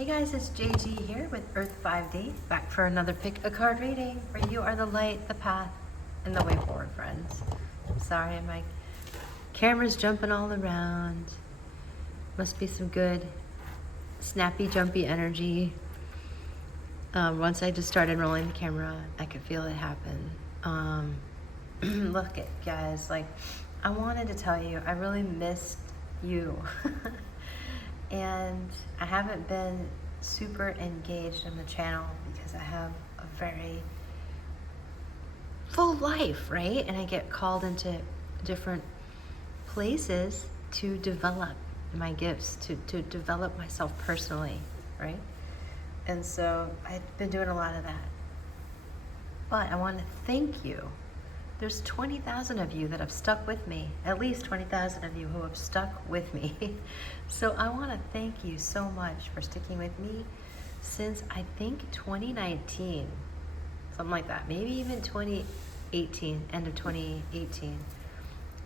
Hey guys, it's JG here with Earth 5D, back for another pick a card reading where you are the light, the path, and the way forward, friends. I'm sorry, my camera's jumping all around. Must be some good snappy, jumpy energy. Once I just started rolling the camera, I could feel it happen. Look at guys, like I wanted to tell you, I really missed you. And I haven't been super engaged in the channel because I have a very full life, right? And I get called into different places to develop my gifts, to develop myself personally, right? And so I've been doing a lot of that. But I want to thank you. There's 20,000 of you that have stuck with me, at least 20,000 of you who have stuck with me. So I want to thank you so much for sticking with me since I think 2019, something like that, maybe even 2018, end of 2018.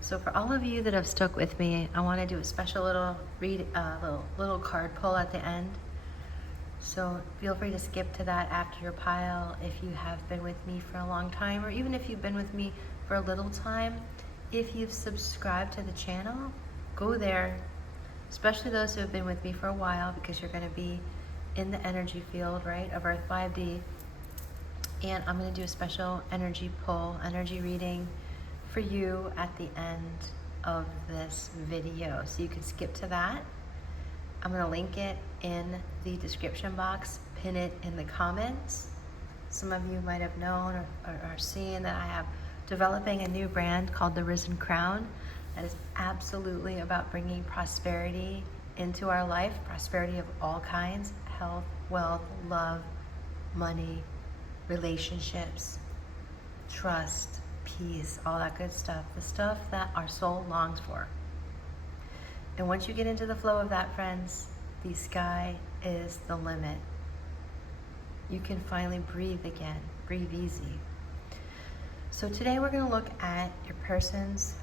So for all of you that have stuck with me, I want to do a special little little card pull at the end. So feel free to skip to that after your pile if you have been with me for a long time, or even if you've been with me for a little time. If you've subscribed to the channel, go there, especially those who have been with me for a while, because you're going to be in the energy field, right, of Earth 5D. And I'm going to do a special energy pull, energy reading for you at the end of this video. So you can skip to that. I'm going to link it in the description box, pin it in the comments. Some of you might have known or are seeing that I have developing a new brand called the Risen Crown that is absolutely about bringing prosperity into our life, prosperity of all kinds, health, wealth, love, money, relationships, trust, peace, all that good stuff, the stuff that our soul longs for. And once you get into the flow of that, friends, the sky is the limit. You can finally breathe again, breathe easy. So today we're going to look at your person's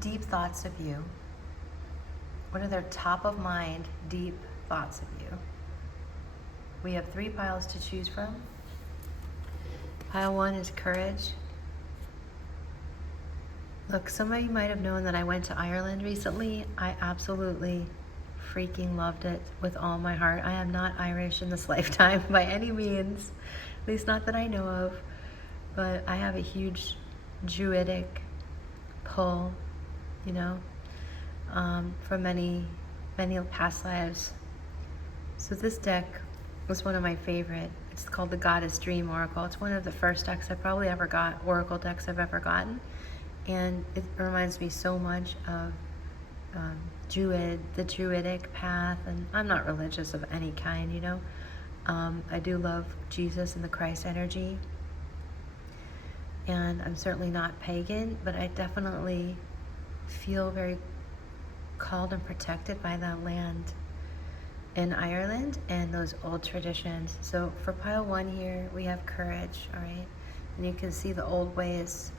deep thoughts of you. What are their top of mind, deep thoughts of you? We have 3 piles to choose from. Pile 1 is courage. Look, some of you might have known that I went to Ireland recently. I absolutely freaking loved it with all my heart. I am not Irish in this lifetime by any means, at least not that I know of, but I have a huge Druidic pull, you know, from many past lives. So this deck was one of my favorite. It's called the Goddess Dream Oracle. It's one of the first decks I probably ever got, oracle decks I've ever gotten. And it reminds me so much of the Druidic path. And I'm not religious of any kind, you know. I do love Jesus and the Christ energy. And I'm certainly not pagan, but I definitely feel very called and protected by that land in Ireland and those old traditions. So for pile 1 here, we have courage, all right? And you can see the old ways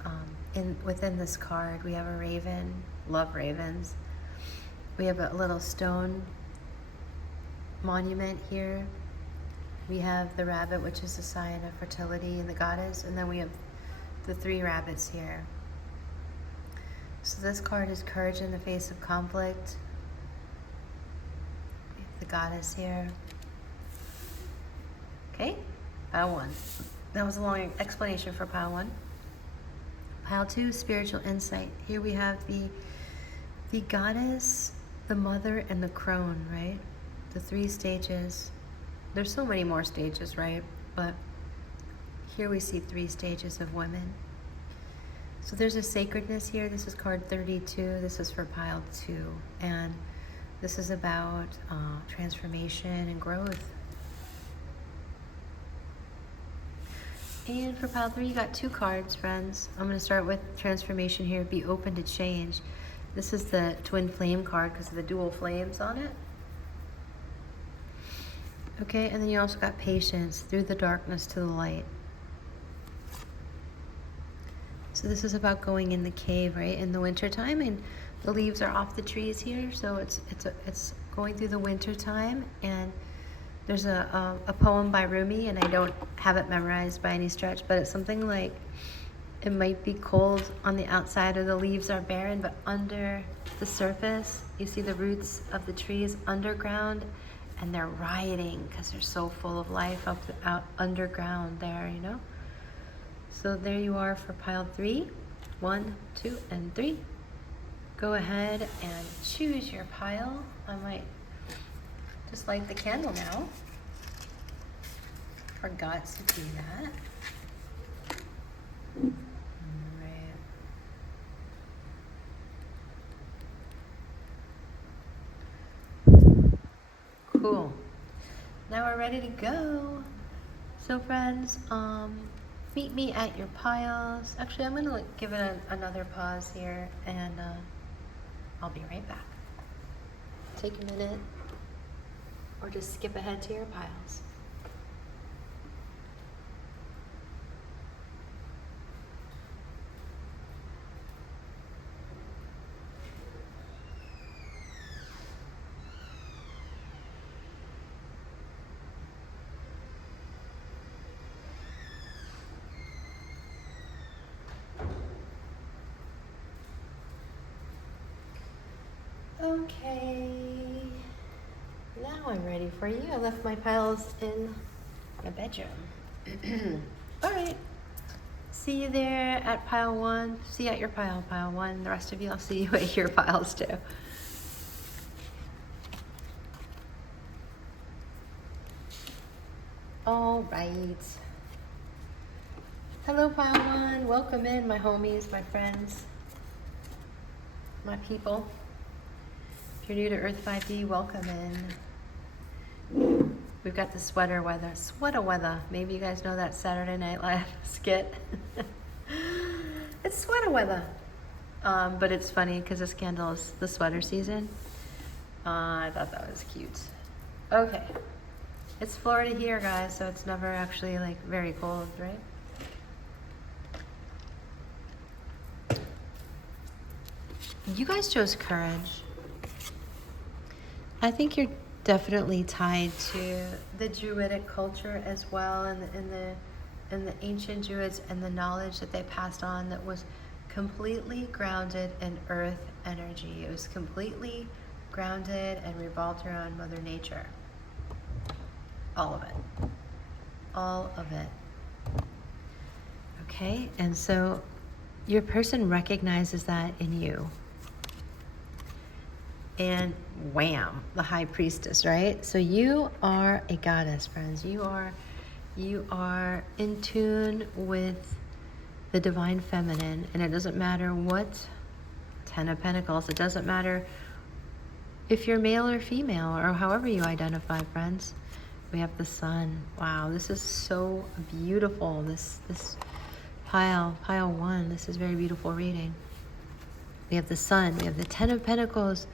within this card. We have a raven, love ravens. We have a little stone monument here. We have the rabbit, which is a sign of fertility and the goddess. And then we have the 3 rabbits here. So this card is courage in the face of conflict. We have the goddess here. Okay, pile 1. That was a long explanation for pile 1. Pile 2, spiritual insight. Here we have the goddess, the mother, and the crone, right? The 3 stages. There's so many more stages, right? But here we see 3 stages of women. So there's a sacredness here. This is card 32. This is for pile 2. And this is about transformation and growth. And for pile 3, you got 2 cards, friends. I'm going to start with transformation here. Be open to change. This is the twin flame card because of the dual flames on it. Okay, and then you also got patience, through the darkness to the light. So this is about going in the cave, right, in the winter time, and the leaves are off the trees here, so it's going through the winter time, and there's a poem by Rumi, and I don't have it memorized by any stretch, but it's something like, it might be cold on the outside or the leaves are barren, but under the surface, you see the roots of the trees underground, and they're rioting because they're so full of life out underground there, you know? So there you are for pile 3. 1, 2, and 3. Go ahead and choose your pile. I might just light the candle now. Forgot to do that. Alright. Cool. Now we're ready to go. So friends, meet me at your piles. Actually, I'm gonna give it another pause here, and I'll be right back. Take a minute, or just skip ahead to your piles. Okay, now I'm ready for you. I left my piles in my bedroom. All right, see you there at pile 1. See you at your pile 1. The rest of you, I'll see you at your piles too. All right. Hello, pile 1. Welcome in, my homies, my friends, my people. If you're new to Earth 5D, welcome in. We've got the sweater weather. Sweater weather. Maybe you guys know that Saturday Night Live skit. It's sweater weather. But it's funny because this candle is the sweater season. I thought that was cute. Okay. It's Florida here, guys, so it's never actually like very cold, right? You guys chose courage. I think you're definitely tied to the Druidic culture as well, and the ancient Druids and the knowledge that they passed on that was completely grounded in earth energy. It was completely grounded and revolved around Mother Nature. All of it. All of it. Okay, and so your person recognizes that in you. And wham, the high priestess, right? So you are a goddess, friends. You are in tune with the divine feminine, and it doesn't matter what 10 of Pentacles, it doesn't matter if you're male or female or however you identify, friends. We have the sun. Wow, this is so beautiful. This pile 1, this is very beautiful reading. We have the sun, we have the 10 of Pentacles,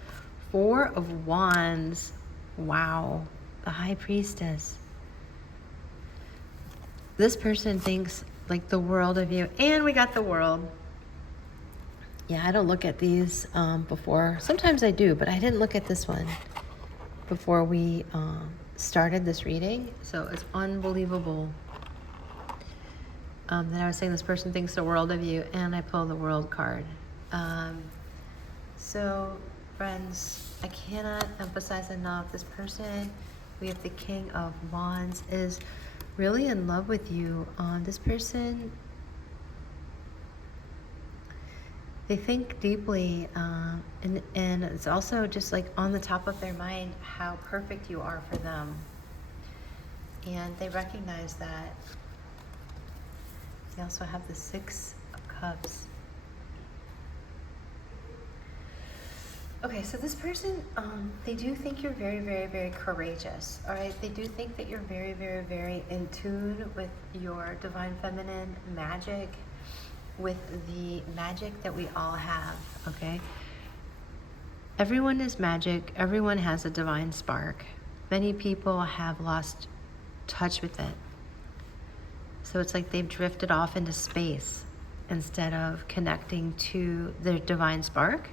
4 of Wands. Wow, the high priestess. This person thinks like the world of you, and we got the world. Yeah, I don't look at these before. Sometimes I do, but I didn't look at this one before we started this reading. So it's unbelievable that I was saying this person thinks the world of you, and I pull the world card. So friends, I cannot emphasize enough, this person, we have the King of Wands, is really in love with you. This person, they think deeply, and it's also just like on the top of their mind how perfect you are for them. And they recognize that. They also have the 6 of Cups. Okay, so this person, they do think you're very, very, very courageous, all right? They do think that you're very, very, very in tune with your divine feminine magic, with the magic that we all have, okay? Everyone is magic. Everyone has a divine spark. Many people have lost touch with it. So it's like they've drifted off into space instead of connecting to their divine spark.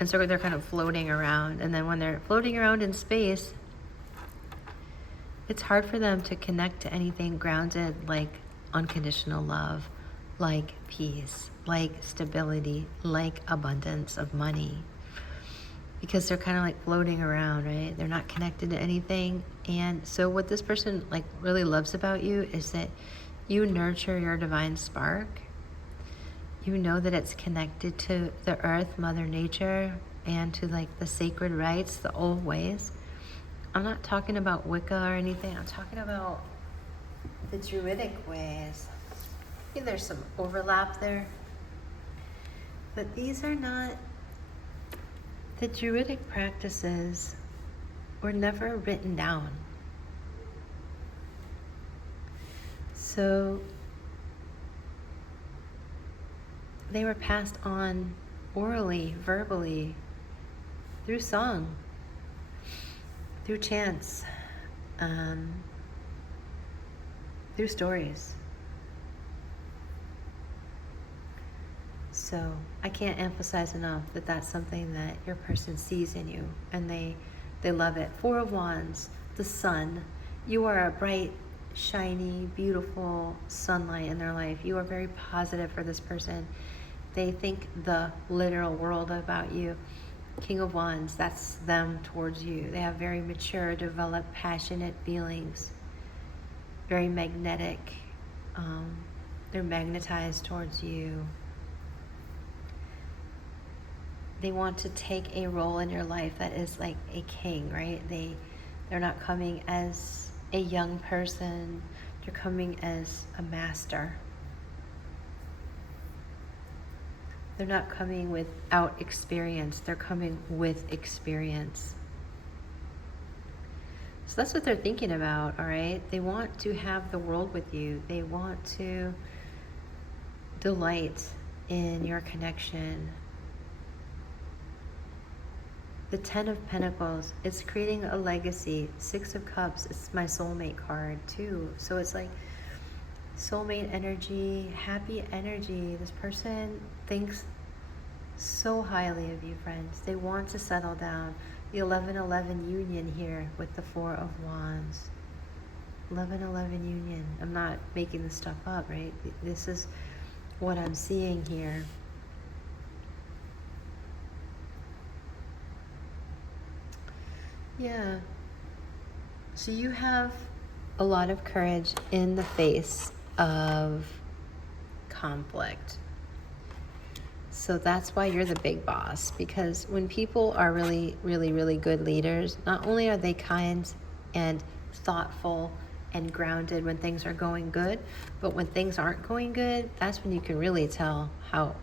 And so they're kind of floating around. And then when they're floating around in space, it's hard for them to connect to anything grounded like unconditional love, like peace, like stability, like abundance of money. Because they're kind of like floating around, right? They're not connected to anything. And so what this person like really loves about you is that you nurture your divine spark. You know that it's connected to the earth, Mother Nature, and to like the sacred rites, the old ways. I'm not talking about Wicca or anything. I'm talking about the Druidic ways. Maybe there's some overlap there. But these are not, the Druidic practices were never written down. So they were passed on orally, verbally, through song, through chants, through stories. So I can't emphasize enough that that's something that your person sees in you, and they love it. Four of Wands, the sun. You are a bright, shiny, beautiful sunlight in their life. You are very positive for this person. They think the literal world about you. King of Wands, that's them towards you. They have very mature, developed, passionate feelings. Very magnetic. They're magnetized towards you. They want to take a role in your life that is like a king, right? They're not coming as a young person. They're coming as a master. They're not coming without experience. They're coming with experience. So that's what they're thinking about, all right? They want to have the world with you. They want to delight in your connection. The Ten of Pentacles, it's creating a legacy. Six of Cups, it's my soulmate card too. So it's like soulmate energy, happy energy. This person thinks so highly of you, friends. They want to settle down. The 11-11 union here with the Four of Wands. 11-11 union. I'm not making this stuff up, right? This is what I'm seeing here. Yeah. So you have a lot of courage in the face of conflict. So that's why you're the big boss, because when people are really, really, really good leaders, not only are they kind and thoughtful and grounded when things are going good, but when things aren't going good, that's when you can really tell how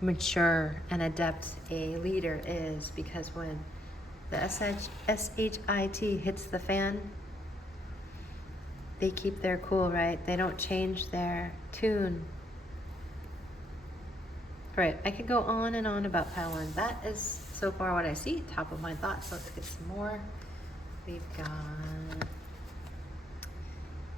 mature and adept a leader is, because when the SHIT hits the fan, they keep their cool, right? They don't change their tune. Right, I could go on and on about pile one. That is so far what I see, top of my thoughts. Let's get some more. We've got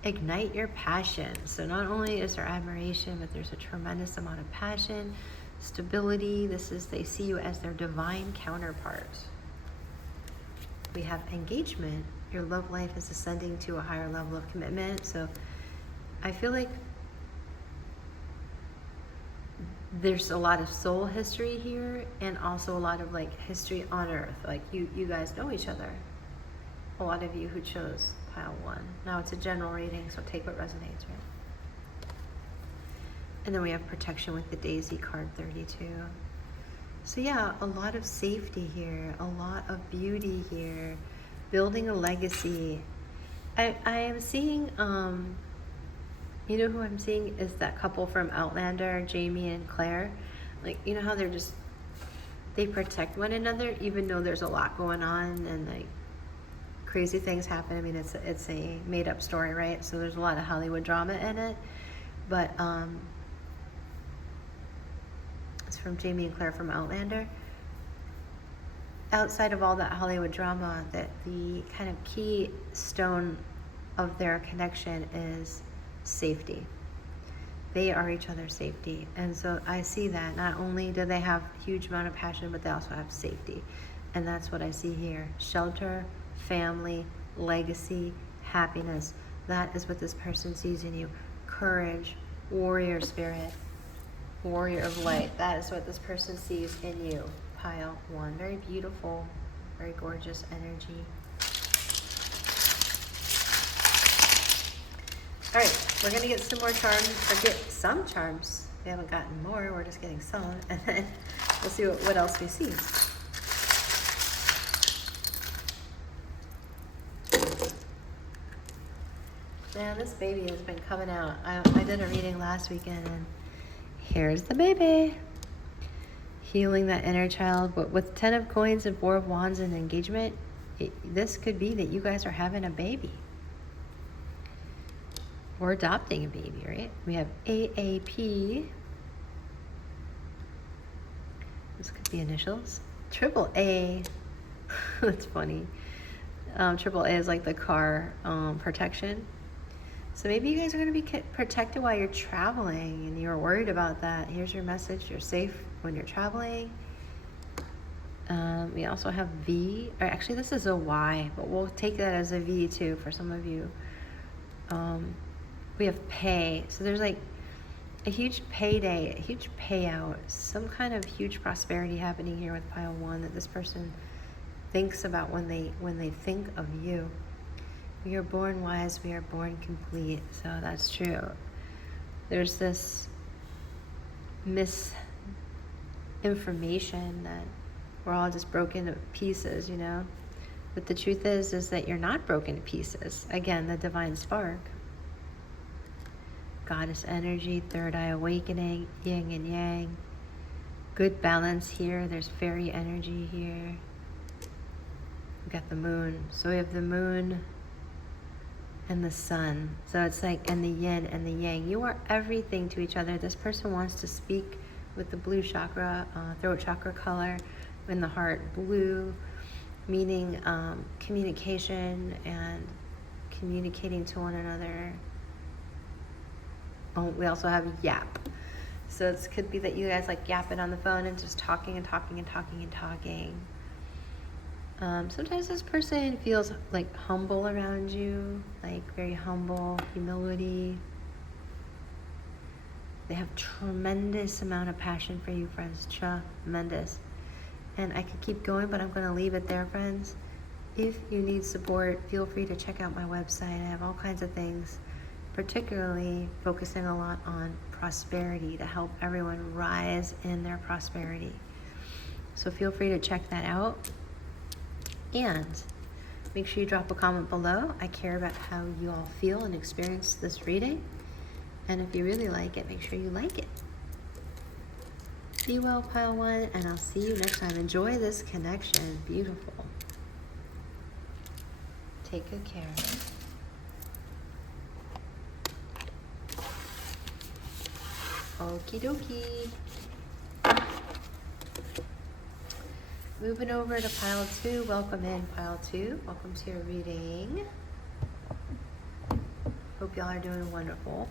ignite your passion. So not only is there admiration, but there's a tremendous amount of passion, stability. This is, they see you as their divine counterpart. We have engagement. Your love life is ascending to a higher level of commitment. So I feel like there's a lot of soul history here, and also a lot of like history on earth. Like you guys know each other. A lot of you who chose pile one. Now it's a general rating, so take what resonates, right? And then we have protection with the Daisy card 32. So yeah, a lot of safety here, a lot of beauty here, building a legacy. I am seeing, you know who I'm seeing is that couple from Outlander, Jamie and Claire. Like, you know how they protect one another even though there's a lot going on and like crazy things happen. I mean, it's a made up story, right? So there's a lot of Hollywood drama in it. But it's from Jamie and Claire from Outlander. Outside of all that Hollywood drama, that the kind of keystone of their connection is safety. They are each other's safety. And so I see that not only do they have a huge amount of passion, but they also have safety. And that's what I see here. Shelter, family, legacy, happiness. That is what this person sees in you. Courage, warrior spirit, warrior of light. That is what this person sees in you. Pile 1. Very beautiful, very gorgeous energy. All right, we're going to get some more charms, or get some charms. We haven't gotten more, we're just getting some. And then we'll see what else we see. Man, this baby has been coming out. I did a reading last weekend, and here's the baby. Healing that inner child. But with 10 of coins and 4 of wands and engagement, this could be that you guys are having a baby. Or adopting a baby, right? We have AAP. This could be initials. Triple A. That's funny. Triple A is like the car protection. So maybe you guys are going to be protected while you're traveling and you're worried about that. Here's your message. You're safe when you're traveling. We also have V. Or actually, this is a Y, but we'll take that as a V too for some of you. We have pay. So there's like a huge payday, a huge payout, some kind of huge prosperity happening here with pile 1 that this person thinks about when they think of you. We are born wise, we are born complete. So that's true. There's this misinformation that we're all just broken to pieces, you know. But the truth is that you're not broken to pieces. Again, the divine spark. Goddess energy, third eye awakening, yin and yang. Good balance here. There's fairy energy here. We've got the moon. So we have the moon and the sun. So it's like, and the yin and the yang. You are everything to each other. This person wants to speak with the blue chakra, throat chakra color in the heart. Blue, meaning communication and communicating to one another. Oh, we also have yap. So it could be that you guys like yapping on the phone and just talking and talking and talking and talking. Sometimes this person feels like humble around you, like very humble, humility. They have tremendous amount of passion for you, friends, tremendous. And I could keep going, but I'm going to leave it there, friends. If you need support, feel free to check out my website. I have all kinds of things, particularly focusing a lot on prosperity to help everyone rise in their prosperity. So feel free to check that out. And make sure you drop a comment below. I care about how you all feel and experience this reading. And if you really like it, make sure you like it. Be well, pile 1, and I'll see you next time. Enjoy this connection. Beautiful. Take good care. Okie dokie. Moving over to pile 2. Welcome in, pile 2. Welcome to your reading. Hope y'all are doing wonderful.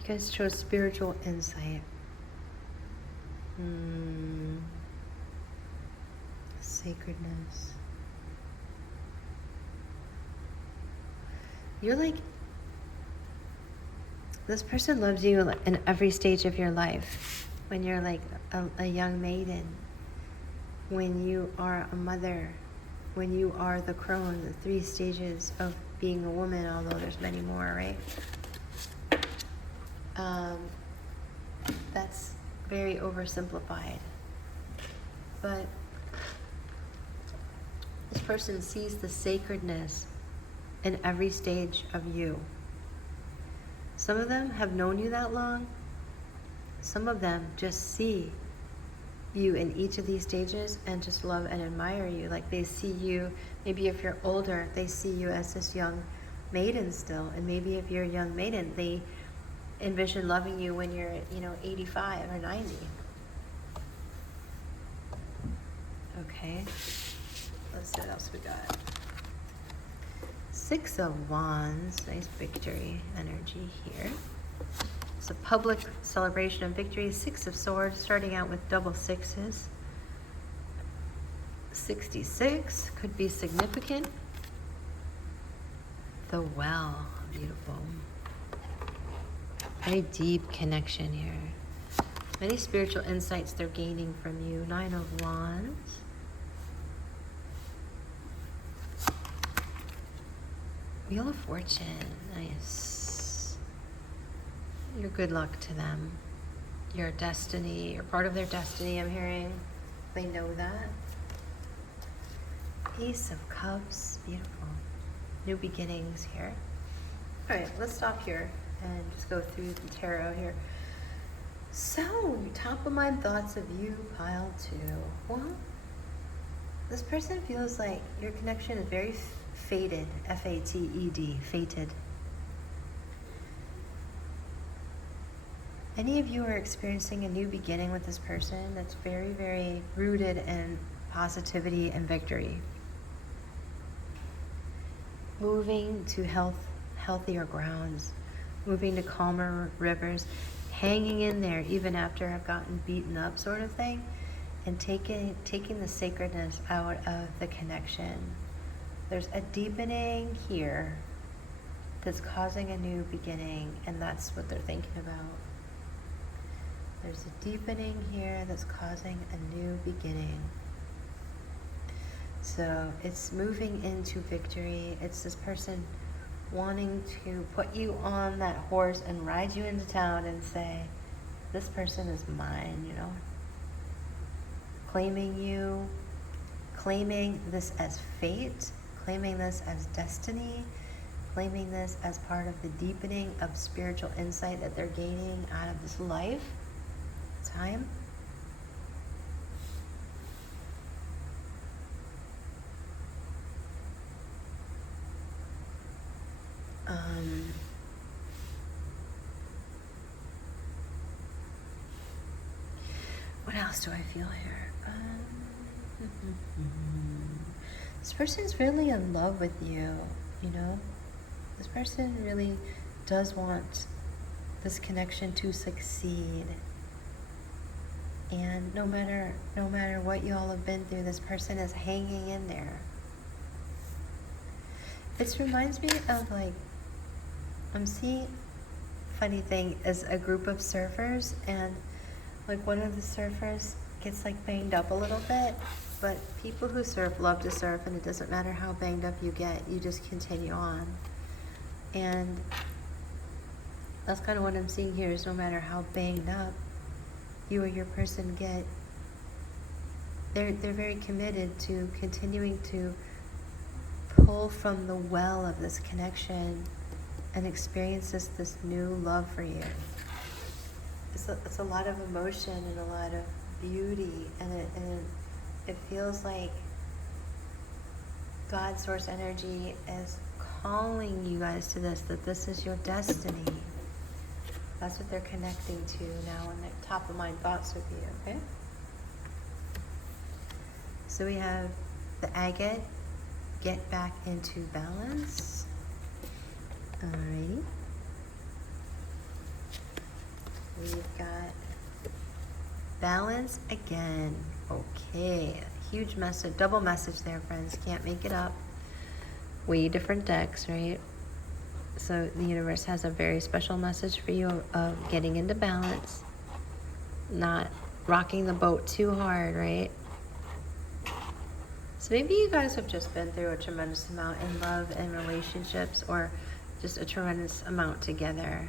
You guys chose spiritual insight. Sacredness. You're like, this person loves you in every stage of your life. When you're like a young maiden, when you are a mother, when you are the crone, the 3 stages of being a woman, although there's many more, right? That's very oversimplified. But this person sees the sacredness in every stage of you. Some of them have known you that long. Some of them just see you in each of these stages and just love and admire you. Like they see you, maybe if you're older, they see you as this young maiden still. And maybe if you're a young maiden, they envision loving you when you're, 85 or 90. Okay, let's see what else we got. 6 of Wands, nice victory energy here. It's a public celebration of victory. 6 of Swords, starting out with double sixes. 66 could be significant. The Well, beautiful. Very deep connection here. Many spiritual insights they're gaining from you. 9 of Wands. Wheel of Fortune, nice. You're good luck to them. Your destiny, you're part of their destiny, I'm hearing. They know that. Ace of Cups, beautiful. New beginnings here. All right, let's stop here and just go through the tarot here. So, top of mind thoughts of you, pile 2. Well, this person feels like your connection is very fated, F-A-T-E-D, fated. Any of you are experiencing a new beginning with this person that's very, very rooted in positivity and victory. Moving to healthier grounds, moving to calmer rivers, hanging in there even after I've gotten beaten up sort of thing, and taking the sacredness out of the connection. There's a deepening here that's causing a new beginning, and that's what they're thinking about. There's a deepening here that's causing a new beginning. So it's moving into victory. It's this person wanting to put you on that horse and ride you into town and say, this person is mine, you know? Claiming you, claiming this as fate, claiming this as destiny, claiming this as part of the deepening of spiritual insight that they're gaining out of this life, time. What else do I feel here? This person's really in love with you, you know? This person really does want this connection to succeed. And no matter what you all have been through, this person is hanging in there. This reminds me of, like, I'm seeing, funny thing, is a group of surfers, and like one of the surfers gets like banged up a little bit, but people who surf love to surf, and it doesn't matter how banged up you get, you just continue on. And that's kind of what I'm seeing here, is no matter how banged up you or your person get, they're very committed to continuing to pull from the well of this connection and experience this new love for you. It's a lot of emotion and a lot of beauty, and it feels like God source energy is calling you guys to this, that this is your destiny. That's what they're connecting to now in their top of mind thoughts with you, okay? So we have the agate, get back into balance. Alrighty. We've got balance again. Okay, huge message, double message there, friends. Can't make it up. Way different decks, right? So the universe has a very special message for you of getting into balance, not rocking the boat too hard, right? So maybe you guys have just been through a tremendous amount in love and relationships, or just a tremendous amount together,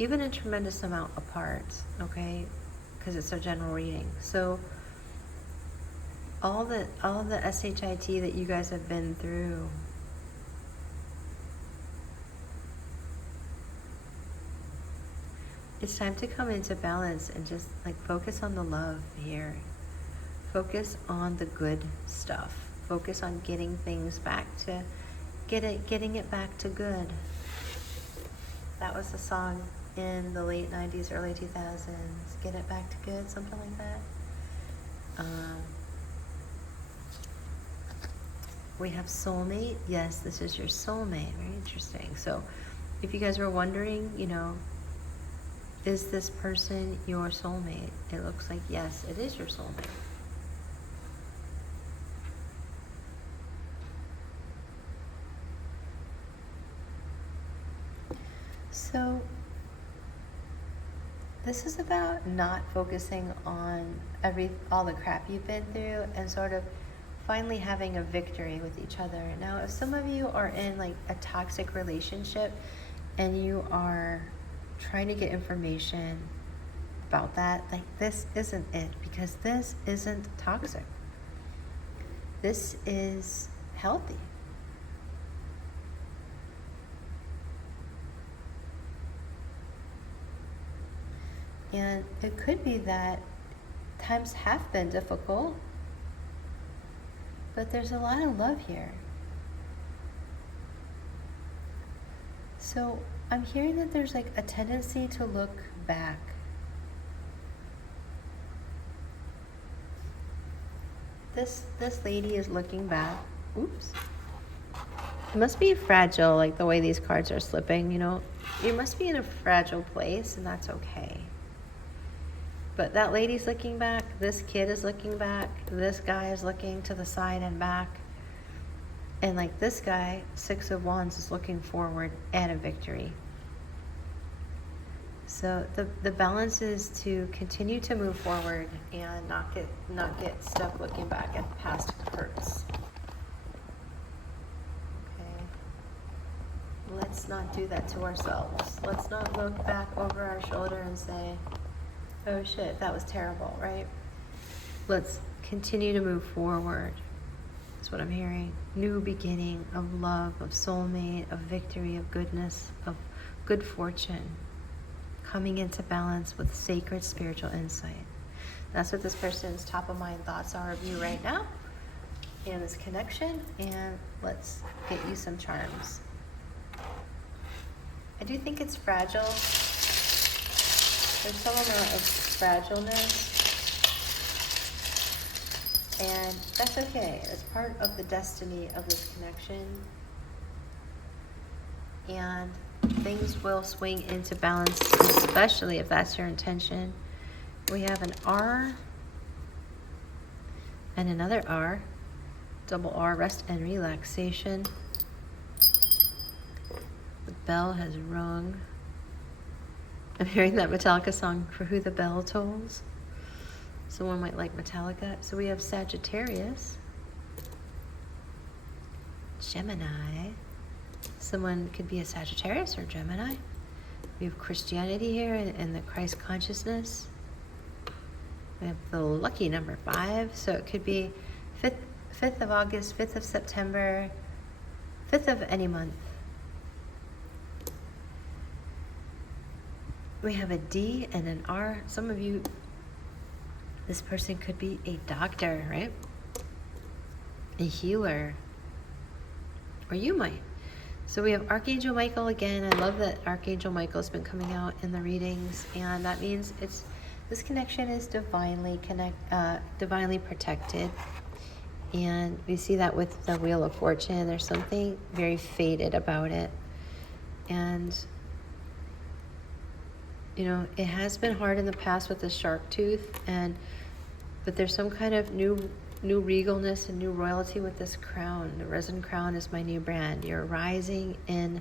even a tremendous amount apart, okay? Because it's a general reading. So all the SHIT that you guys have been through, it's time to come into balance and just like focus on the love here. Focus on the good stuff. Focus on getting things back to, getting it back to good. That was a song in the late 90s, early 2000s. Get it back to good, something like that. We have soulmate. Yes, this is your soulmate. Very interesting. So if you guys were wondering, you know, Is this person your soulmate? It looks like yes, it is your soulmate. So this is about not focusing on all the crap you've been through and sort of finally having a victory with each other. Now, if some of you are in like a toxic relationship and you are trying to get information about that, like this isn't it, because this isn't toxic. This is healthy. And it could be that times have been difficult, but there's a lot of love here. So I'm hearing that there's like a tendency to look back. This lady is looking back. Oops. It must be fragile, like the way these cards are slipping, you know. You must be in a fragile place, and that's okay. But that lady's looking back, this kid is looking back, this guy is looking to the side and back. And like this guy, 6 of Wands, is looking forward and a victory. So the balance is to continue to move forward and not get stuck looking back at past hurts. Okay. Let's not do that to ourselves. Let's not look back over our shoulder and say, oh shit, that was terrible, right? Let's continue to move forward. That's what I'm hearing. New beginning of love, of soulmate, of victory, of goodness, of good fortune. Coming into balance with sacred spiritual insight. That's what this person's top of mind thoughts are of you right now in this connection. And let's get you some charms. I do think it's fragile. There's some amount of fragileness, and that's okay. It's part of the destiny of this connection, and things will swing into balance, especially if that's your intention. We have an R and another R, double R, rest and relaxation. The bell has rung. I'm hearing that Metallica song, For Who the Bell Tolls. Someone might like Metallica. So we have Sagittarius, Gemini. Someone could be a Sagittarius or Gemini. We have Christianity here and the Christ consciousness. We have the lucky number 5. So it could be 5th of August, 5th of September, 5th of any month. We have a D and an R. Some of you, this person could be a doctor, right? A healer. Or you might. So we have Archangel Michael again. I love that Archangel Michael's been coming out in the readings, and that means this connection is divinely protected. And we see that with the Wheel of Fortune. There's something very fated about it. And you know, it has been hard in the past with the shark tooth, but there's some kind of new regalness and new royalty with this crown. The resin crown is my new brand. You're rising in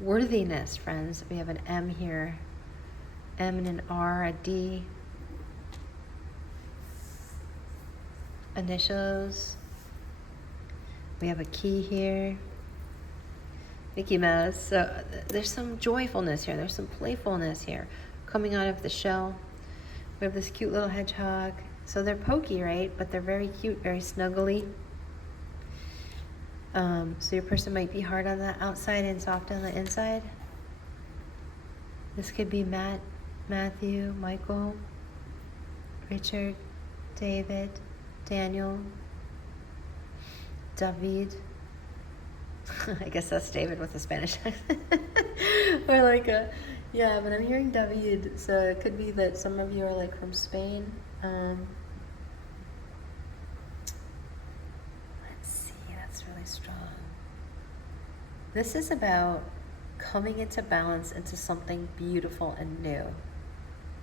worthiness, friends. We have an M here, M and an R, a D. Initials. We have a key here. Mickey Mouse. So there's some joyfulness here. There's some playfulness here coming out of the shell. We have this cute little hedgehog. So they're pokey, right? But they're very cute, very snuggly. So your person might be hard on the outside and soft on the inside. This could be Matt, Matthew, Michael, Richard, David, Daniel, David. I guess that's David with a Spanish accent. Or like yeah, but I'm hearing David, so it could be that some of you are like from Spain. Let's see, that's really strong. This is about coming into balance into something beautiful and new.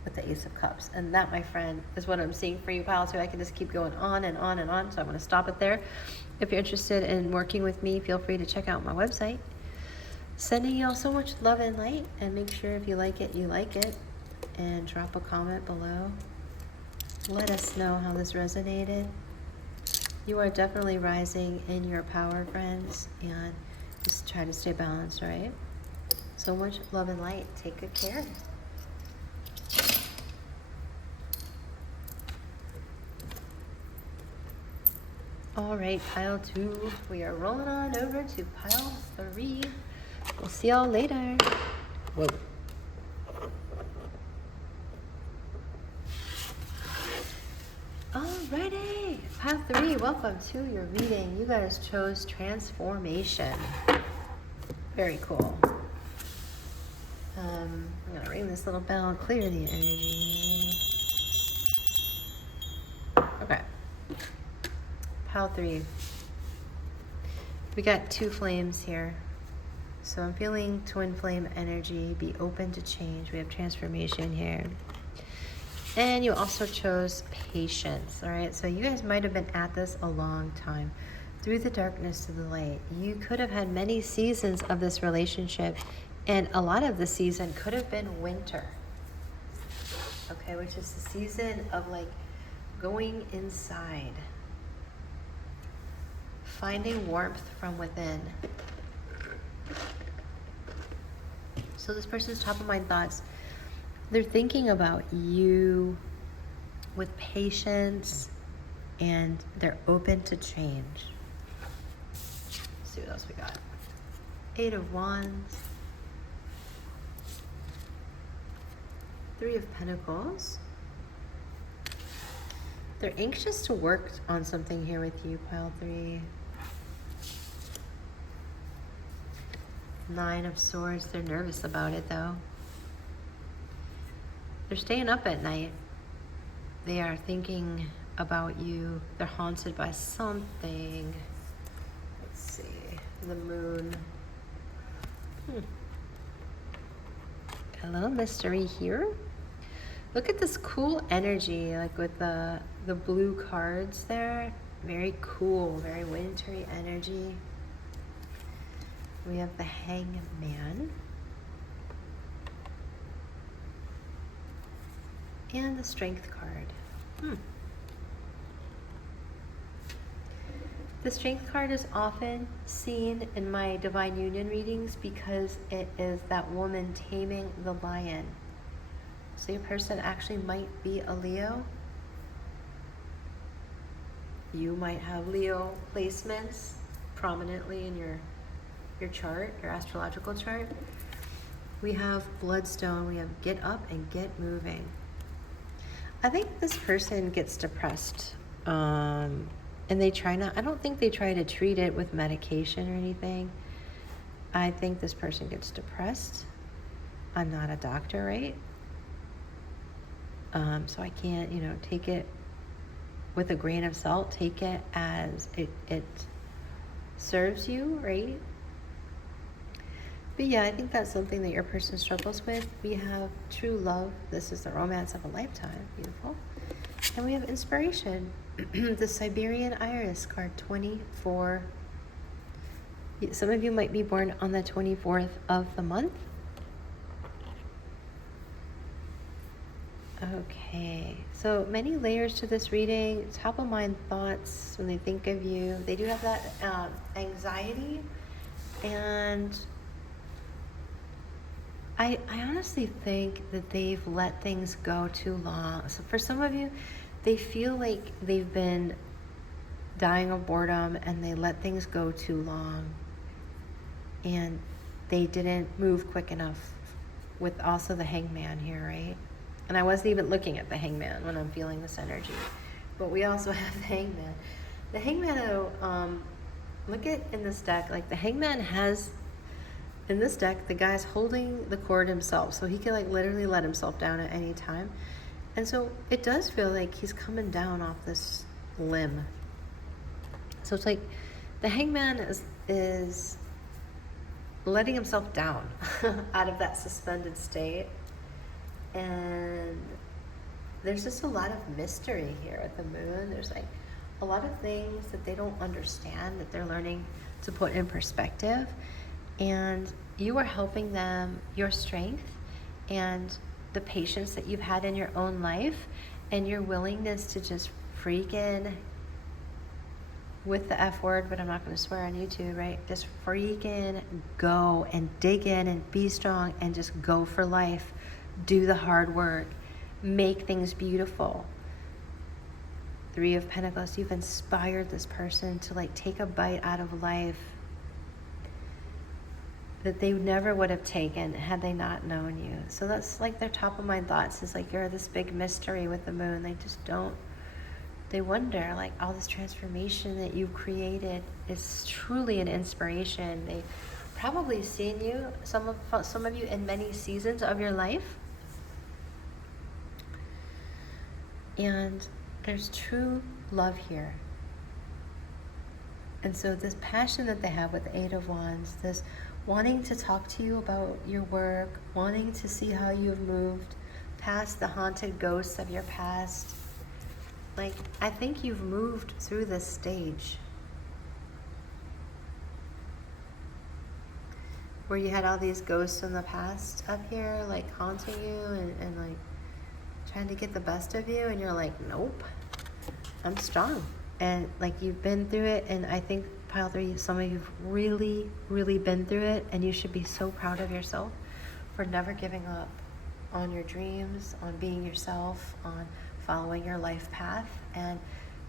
with the Ace of Cups. And that, my friend, is what I'm seeing for you, pile 2. I can just keep going on and on and on, so I'm going to stop it there. If you're interested in working with me, feel free to check out my website. Sending you all so much love and light, and make sure if you like it, you like it, and drop a comment below. Let us know how this resonated. You are definitely rising in your power, friends, and just try to stay balanced, right? So much love and light. Take good care. All right, pile 2. We are rolling on over to pile 3. We'll see y'all later. Whoa. Alrighty, pile 3, welcome to your reading. You guys chose transformation. Very cool. I'm gonna ring this little bell and clear the energy. Okay. Pile 3. We got 2 flames here. So I'm feeling twin flame energy. Be open to change. We have transformation here. And you also chose patience. All right. So you guys might have been at this a long time. Through the darkness to the light. You could have had many seasons of this relationship. And a lot of the season could have been winter. Okay. Which is the season of like going inside. Finding warmth from within. So this person's top of mind thoughts, they're thinking about you with patience, and they're open to change. Let's see what else we got. 8 of Wands. 3 of Pentacles. They're anxious to work on something here with you, pile 3. 9 of Swords. They're nervous about it, though. They're staying up at night. They are thinking about you. They're haunted by something. Let's see. The Moon. A little mystery here. Look at this cool energy, like with the blue cards there. Very cool, very wintry energy. We have the Hangman. And the Strength card. The Strength card is often seen in my Divine Union readings because it is that woman taming the lion. So your person actually might be a Leo. You might have Leo placements prominently in your chart, your astrological chart. We have Bloodstone, we have get up and get moving. I think this person gets depressed, and they try not, I don't think they try to treat it with medication or anything. I think this person gets depressed. I'm not a doctor, right? So I can't, take it with a grain of salt. Take it as it serves you, right? But yeah, I think that's something that your person struggles with. We have true love. This is the romance of a lifetime. Beautiful. And we have inspiration. The Siberian Iris card, 24. Some of you might be born on the 24th of the month. Okay, so many layers to this reading. Top of mind thoughts when they think of you. They do have that anxiety, and I honestly think that they've let things go too long. So for some of you, they feel like they've been dying of boredom and they let things go too long. And they didn't move quick enough with also the Hangman here, right? And I wasn't even looking at the Hangman when I'm feeling this energy. But we also have the Hangman. The Hangman, look at in this deck, like the Hangman has... In this deck, the guy's holding the cord himself, so he can like literally let himself down at any time. And so it does feel like he's coming down off this limb. So it's like the Hangman is letting himself down out of that suspended state. And there's just a lot of mystery here at the moon. There's like a lot of things that they don't understand that they're learning to put in perspective. And you are helping them, your strength and the patience that you've had in your own life and your willingness to just freaking, with the F word, but I'm not going to swear on YouTube, right? Just freaking go and dig in and be strong and just go for life. Do the hard work. Make things beautiful. Three of Pentacles, you've inspired this person to like take a bite out of life that they never would have taken had they not known you. So that's like their top of mind thoughts is like, you're this big mystery with the moon. They just don't, they wonder like all this transformation that you've created is truly an inspiration. They've probably seen you, some of you in many seasons of your life. And there's true love here. And so this passion that they have with the Eight of Wands, this wanting to talk to you about your work, wanting to see how you've moved past the haunted ghosts of your past. Like, I think you've moved through this stage where you had all these ghosts in the past up here, like haunting you and like trying to get the best of you, and you're like, nope, I'm strong. And like, you've been through it, and I think Pile 3, some of you've really, really been through it, and you should be so proud of yourself for never giving up on your dreams, on being yourself, on following your life path, and,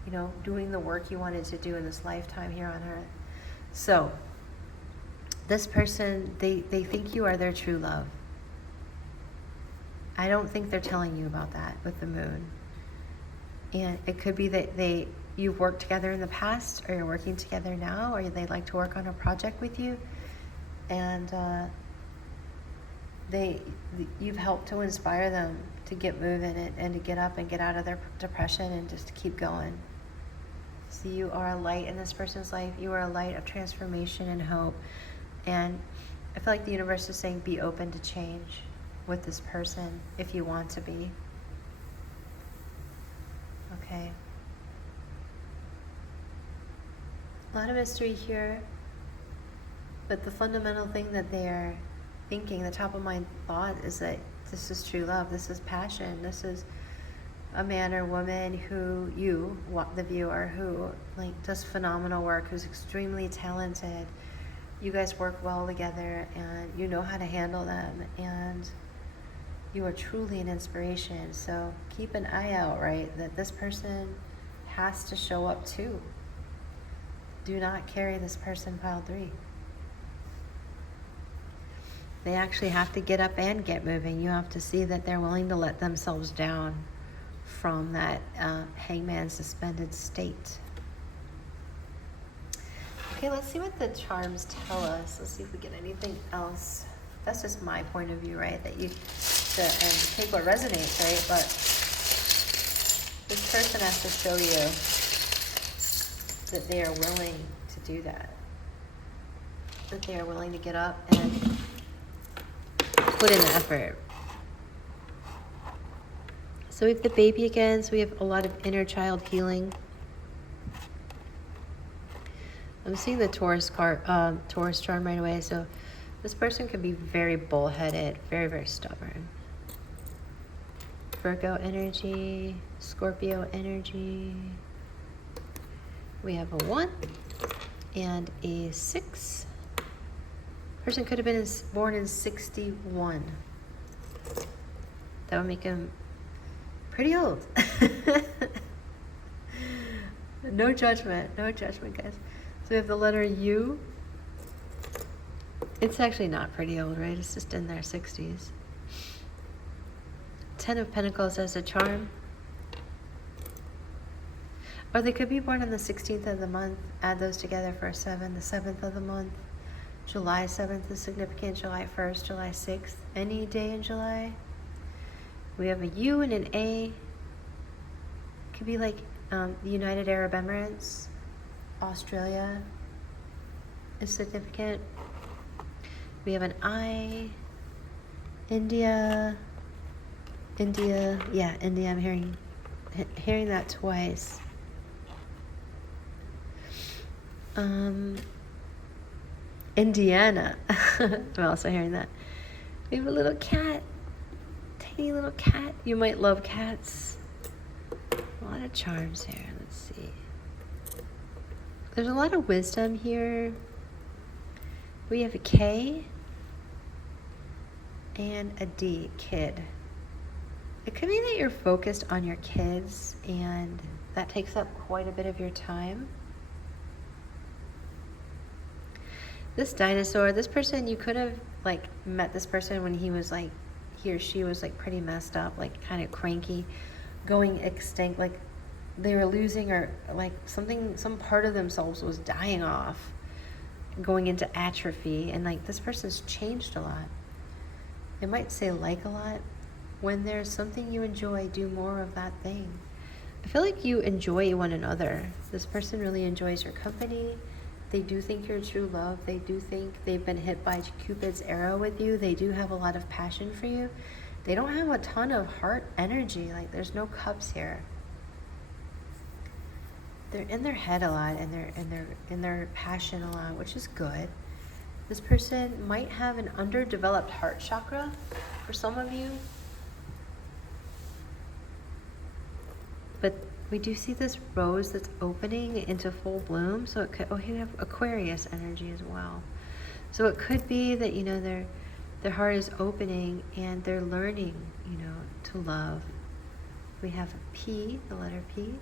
you know, doing the work you wanted to do in this lifetime here on earth. So this person, they think you are their true love. I don't think they're telling you about that with the moon. And it could be that you've worked together in the past, or you're working together now, or they'd like to work on a project with you. And you've helped to inspire them to get moving and to get up and get out of their depression and just keep going. So you are a light in this person's life. You are a light of transformation and hope. And I feel like the universe is saying, be open to change with this person if you want to be. Okay. A lot of mystery here, but the fundamental thing that they're thinking, the top of mind thought, is that this is true love, this is passion, this is a man or woman who you, the viewer, who like does phenomenal work, who's extremely talented. You guys work well together, and you know how to handle them, and you are truly an inspiration. So keep an eye out, right, that this person has to show up too. Do not carry this person, Pile 3. They actually have to get up and get moving. You have to see that they're willing to let themselves down from that hangman suspended state. Okay, let's see what the charms tell us. Let's see if we get anything else. That's just my point of view, right? That and take what resonates, right? But this person has to show you that they are willing to do that. That they are willing to get up and put in the effort. So we have the baby again. So we have a lot of inner child healing. I'm seeing the Taurus charm right away. So this person could be very bullheaded, very, very stubborn. Virgo energy, Scorpio energy. We have a 1 and a 6. Person could have been born in 61. That would make him pretty old. No judgment, guys. So we have the letter U. It's actually not pretty old, right? It's just in their 60s. 10 of Pentacles as a charm. Or they could be born on the 16th of the month. Add those together for a 7. The 7th of the month. July 7th is significant. July 1st, July 6th. Any day in July. We have a U and an A. Could be like the United Arab Emirates. Australia is significant. We have an I. India. India. Yeah, India. I'm hearing that twice. Indiana. I'm also hearing that. We have a little cat. Tiny little cat. You might love cats. A lot of charms here. Let's see. There's a lot of wisdom here. We have a K and a D, kid. It could be that you're focused on your kids and that takes up quite a bit of your time. This dinosaur, this person, you could have like met this person when he was like, he or she was like pretty messed up, like kind of cranky, going extinct, like they were losing, or like some part of themselves was dying off, going into atrophy, and like this person's changed a lot. It might say like a lot. When there's something you enjoy, do more of that thing. I feel like you enjoy one another. This person really enjoys your company. They do think you're true love. They do think they've been hit by Cupid's arrow with you. They do have a lot of passion for you. They don't have a ton of heart energy. Like there's no cups here. They're in their head a lot, and they're in their passion a lot, which is good. This person might have an underdeveloped heart chakra for some of you. But we do see this rose that's opening into full bloom. So it could, oh, you have Aquarius energy as well. So it could be that, you know, their heart is opening and they're learning, you know, to love. We have a P, the letter P.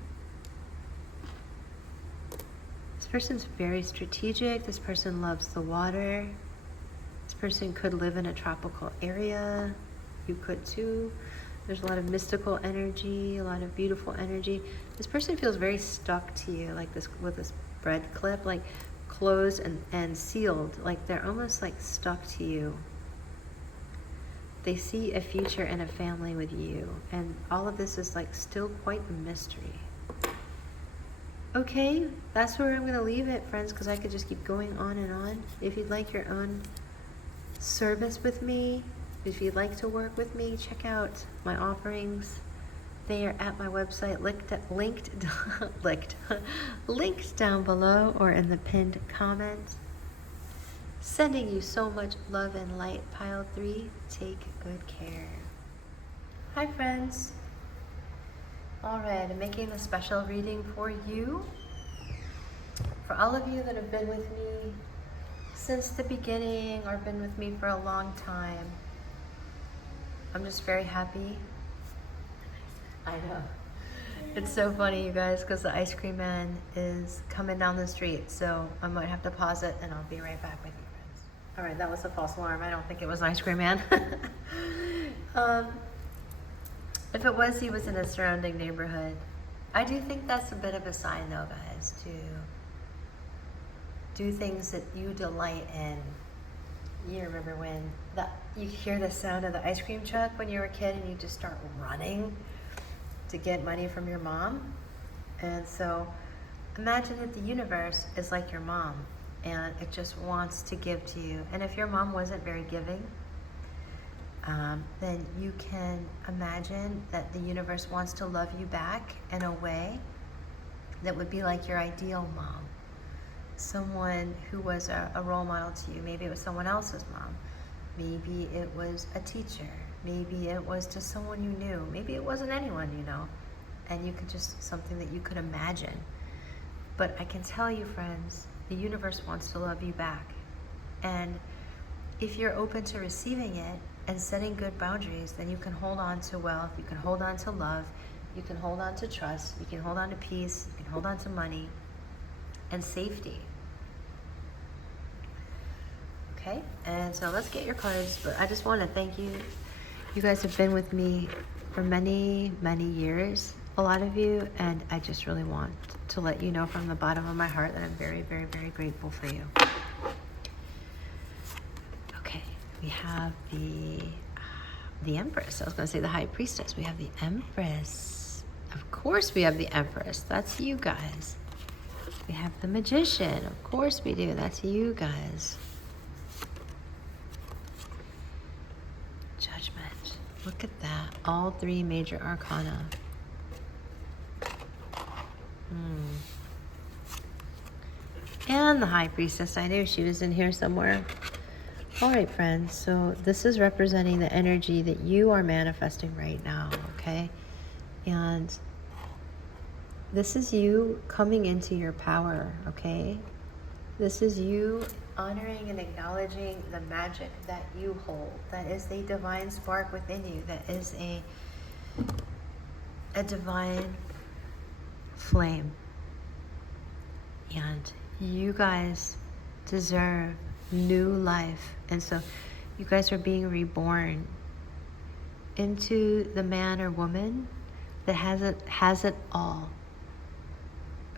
This person's very strategic. This person loves the water. This person could live in a tropical area. You could too. There's a lot of mystical energy, a lot of beautiful energy. This person feels very stuck to you, like this, with this bread clip, like closed and sealed, like they're almost like stuck to you. They see a future and a family with you, and all of this is like still quite a mystery. Okay, that's where I'm going to leave it, friends, because I could just keep going on and on. If you'd like your own service with me, if you'd like to work with me, check out my offerings. They are at my website, linked down below or in the pinned comment. Sending you so much love and light, pile 3. Take good care. Hi, friends. All right, I'm making a special reading for you. For all of you that have been with me since the beginning or been with me for a long time, I'm just very happy. I know. It's so funny, you guys, because the ice cream man is coming down the street, so I might have to pause it and I'll be right back with you, friends. All right, that was a false alarm. I don't think it was an ice cream man. If it was, he was in a surrounding neighborhood. I do think that's a bit of a sign, though, guys, to do things that you delight in. You remember when you hear the sound of the ice cream truck when you were a kid and you just start running to get money from your mom? And so imagine that the universe is like your mom and it just wants to give to you. And if your mom wasn't very giving, then you can imagine that the universe wants to love you back in a way that would be like your ideal mom. Someone who was a role model to you. Maybe it was someone else's mom. Maybe it was a teacher. Maybe it was just someone you knew. Maybe it wasn't anyone you know. And you could just, something that you could imagine. But I can tell you, friends, the universe wants to love you back. And if you're open to receiving it and setting good boundaries, then you can hold on to wealth, you can hold on to love, you can hold on to trust, you can hold on to peace, you can hold on to money and safety. Okay, and so let's get your cards, but I just want to thank you. You guys have been with me for many, many years, a lot of you, and I just really want to let you know from the bottom of my heart that I'm very, very, very grateful for you. Okay, we have the Empress. I was going to say the High Priestess. We have the Empress. Of course we have the Empress. That's you guys. We have the Magician. Of course we do. That's you guys. Judgment. Look at that. All three major arcana. And the High Priestess. I knew she was in here somewhere. All right, friends. So this is representing the energy that you are manifesting right now, okay? And this is you coming into your power, okay? This is you honoring and acknowledging the magic that you hold. That is a divine spark within you. That is a divine flame. And you guys deserve new life. And so you guys are being reborn into the man or woman that has it all.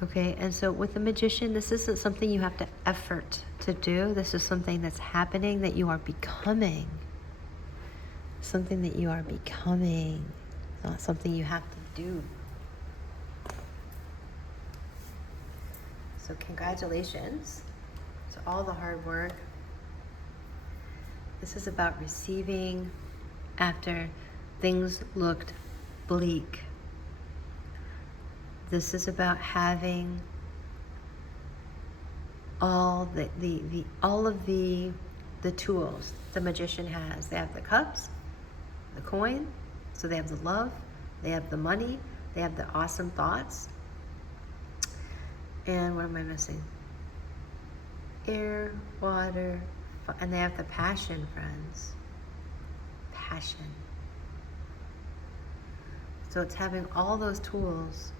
Okay, and so with the magician, this isn't something you have to effort to do. This is something that's happening, that you are becoming. Something that you are becoming, not something you have to do. So congratulations to all the hard work. This is about receiving after things looked bleak. This is about having all of the tools the magician has. They have the cups, the coin, so they have the love, they have the money, they have the awesome thoughts. And what am I missing? Air, water, and they have the passion, friends. Passion. So it's having all those tools,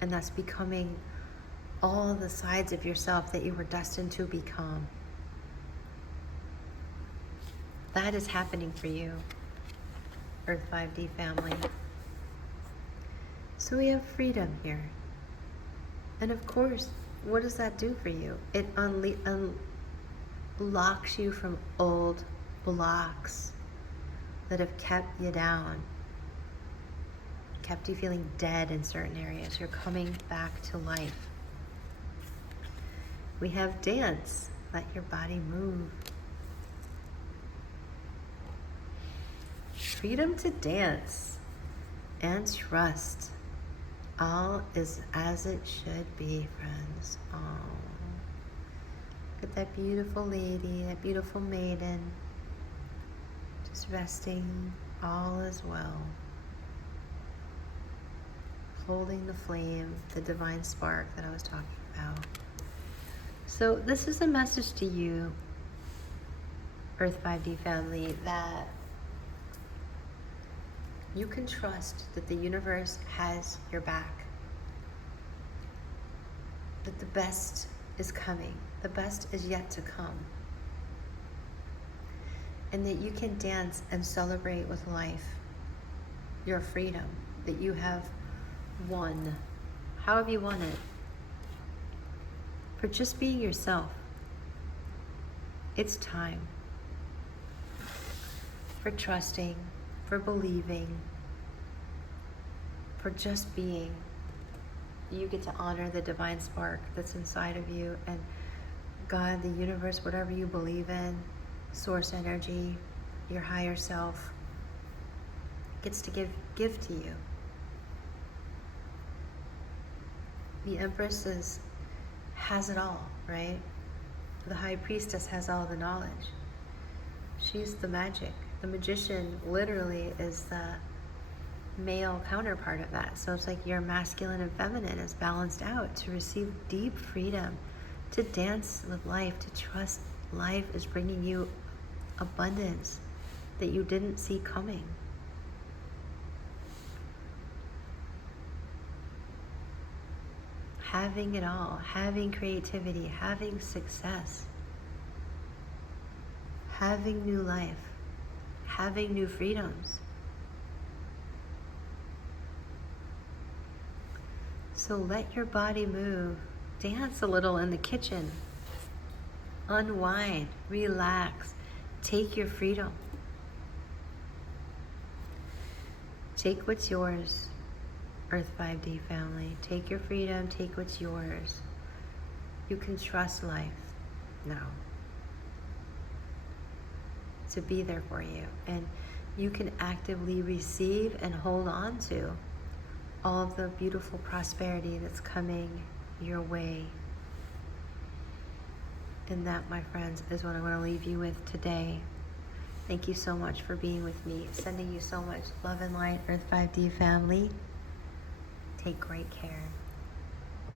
and that's becoming all the sides of yourself that you were destined to become. That is happening for you, Earth 5D family. So we have freedom here. And of course, what does that do for you? It unlocks you from old blocks that have kept you down, kept you feeling dead in certain areas. You're coming back to life. We have dance. Let your body move. Freedom to dance and trust. All is as it should be, friends. Oh, look at that beautiful lady, that beautiful maiden, just resting. All is well. Holding the flame, the divine spark that I was talking about. So this is a message to you, Earth 5D family, that you can trust that the universe has your back. That the best is coming. The best is yet to come. And that you can dance and celebrate with life, your freedom, that you have won. How have you won it? For just being yourself. It's time. For trusting, for believing, for just being. You get to honor the divine spark that's inside of you, and God, the universe, whatever you believe in, source energy, your higher self, gets to give to you. The Empress has it all, right? The High Priestess has all the knowledge. She's the magic. The magician literally is the male counterpart of that. So it's like your masculine and feminine is balanced out to receive deep freedom, to dance with life, to trust life is bringing you abundance that you didn't see coming. Having it all, having creativity, having success, having new life, having new freedoms. So let your body move. Dance a little in the kitchen. Unwind, relax, take your freedom. Take what's yours, Earth 5D family. Take your freedom, take what's yours. You can trust life now to be there for you. And you can actively receive and hold on to all of the beautiful prosperity that's coming your way. And that, my friends, is what I want to leave you with today. Thank you so much for being with me. Sending you so much love and light, Earth 5D family. Take great care.